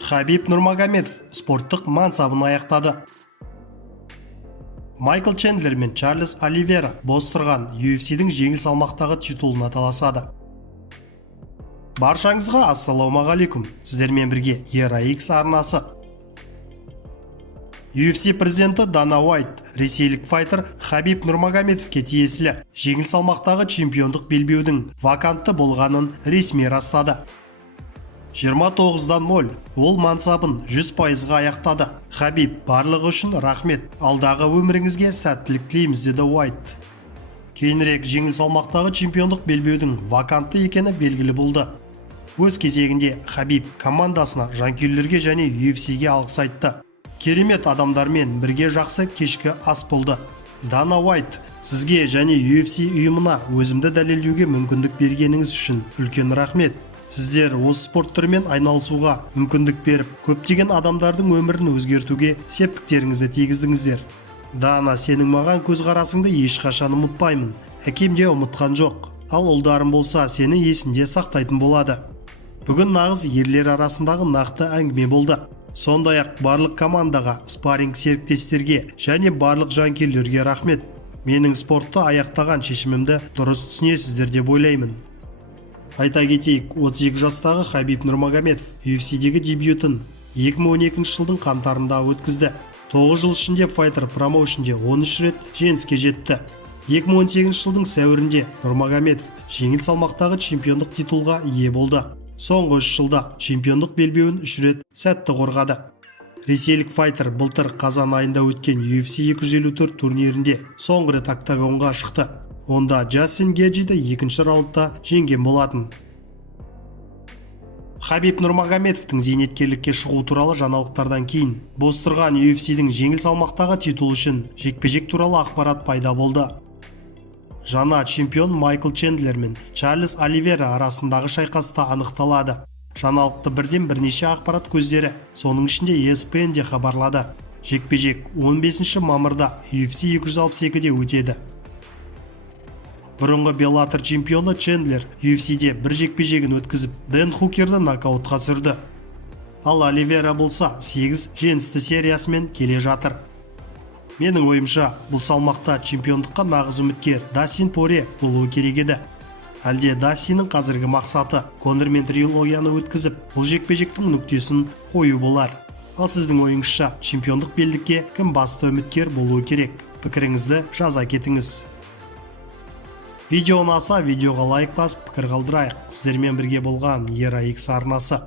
Хабиб Нурмагомедов спорттық мансабын аяқтады. Майкл Чендлер мен Чарльз Оливера бос тұрған UFC-дің жеңіл салмақтағы титулына таласады. Баршаңызға ассалаумағалейкум, сіздермен бірге ERA-X арнасы. UFC президенті Дана Уайт ресейлік файтер Хабиб Нурмагомедовке тиесілі жеңіл салмақтағы чемпиондық белбеудің вакантты болғанын ресми растады. 29-дан мол ол мансабын 100%-ға аяқтады. Хабиб, барлығы үшін рахмет. Алдағы өміріңізге сәттілік тілейміз, деді Уайт. Кейінірек жеңіл салмақтағы чемпиондық белбеудің вакантты екені белгілі болды. Өз кезегінде Хабиб командасына, жанкүйерлерге және UFC-ге алғыс айтты. Керемет адамдармен бірге жақсы кешкі ас болды. Дана Уайт, сізге және UFC ұйымына өзімді дәлелдеуге мүмкіндік бергеніңіз үшін үлкен рахмет. Сіздер осы спорт түрімен айналысуға мүмкіндік беріп, көптеген адамдардың өмірін өзгертуге септіктеріңізді тигіздіңіздер. Дана, сенің маған көзқарасыңды ешқашан ұмытпаймын. Әкем де ұмытқан жоқ. Ал ұлдарым болса, сені есінде сақтайтын болады. Бүгін нағыз ерлер арасындағы нақты әңгіме болды. Сондай-ақ барлық командаға, спарринг серіктестерге және барлық жанкүйерлерге рахмет. Менің спортты аяқтаған шешімімді дұрыс түсінесіздер деп ойлаймын. Айта кетейік, 32 жастағы Хабиб Нурмагомедов UFC-дегі дебютын 2012 жылдың қаңтарында өткізді. 9 жыл ішінде Fighter Promotion'де 13 рет жеңіске жетті. 2018 жылдың сәуірінде Нурмагомедов жеңіл салмақтағы чемпиондық титулға ие болды. Соңғы 3 жылда чемпиондық белбеуін 3 рет сәтті қорғады. Ресейлік файтер былтыр қазан айында өткен UFC 254 турнирінде соңғы рет октагонға шықты. Онда Джастин Геджиді екінші раундта жеңген болатын. Хабиб Нурмагомедовтың зейнеткерлікке шығу туралы жаңалықтардан кейін бос тұрған UFC-дің жеңіл салмақтағы титул үшін жекпе-жек туралы ақпарат пайда болды. Жаңа чемпион Майкл Чендлер мен Чарльз Оливера арасындағы шайқаста анықталады. Жаңалықты бірден бірнеше ақпарат көздері, соның ішінде ESPN де хабарлады. Жекпе-жек 15 мамырда UFC 262-де өтеді. Бұрынғы Bellator чемпионы Чендлер UFC-де бір жекпе-жегін өткізіп, Дэн Хукерді нокаутқа түсірді. Ал Оливера болса 8 жеңісті сериясымен келе жатыр. Менің ойымша, бұл салмақта чемпиондыққа нағыз үміткер Дастин Порие болуы керек еді. Әлде Дастиннің қазіргі мақсаты Конормен трилогияны өткізіп, бұл жекпе-жектің нүктесін қою болар. Ал сіздің ойыңызша, чемпиондық белдікке кім басты үміткер болуы керек? Пікіріңізді жаза кетіңіз. Видео ұнаса, видеоға лайк басып, пікір қалдырайық. Сіздермен бірге болған ERA-X арнасы.